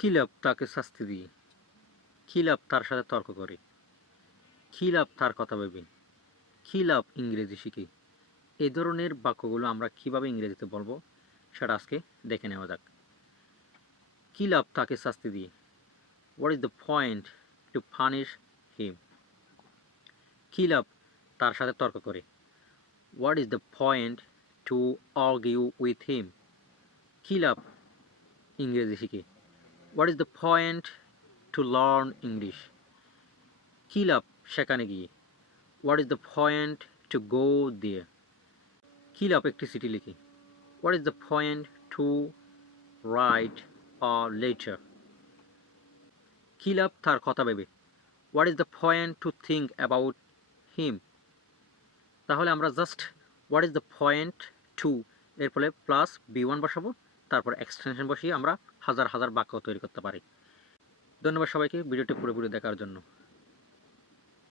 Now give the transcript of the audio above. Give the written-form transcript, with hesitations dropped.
কী লাভ তাকে শাস্তি দিয়ে, কী লাভ তার সাথে তর্ক করে, কী লাভ তার কথা ভেবে, কী লাভ ইংরেজি শিখে। এই ধরনের বাক্যগুলো আমরা কিভাবে ইংরেজিতে বলবো সেটা আজকে দেখে নেওয়া যাক। কী লাভ তাকে শাস্তি দিয়ে, what is the point to punish him. কী লাভ তার সাথে তর্ক করে, what is the point to argue with him. কী লাভ ইংরেজি শিখে, what is the point to learn English. কী লাভ সেখানে গিয়ে, what is the point to go there. কী লাভ একটি চিঠি লিখে, what is the point to write a letter. কী লাভ তার কথা ভেবে, what is the point to think about him. তাহলে আমরা just what is the point to এর ফলে প্লাস B1 বসাবো, তারপর এক্সটেনশন বসিয়ে আমরা হাজার হাজার বাক্য তৈরি করতে পারি। ধন্যবাদ সবাইকে ভিডিওটি পুরোপুরি দেখার জন্য।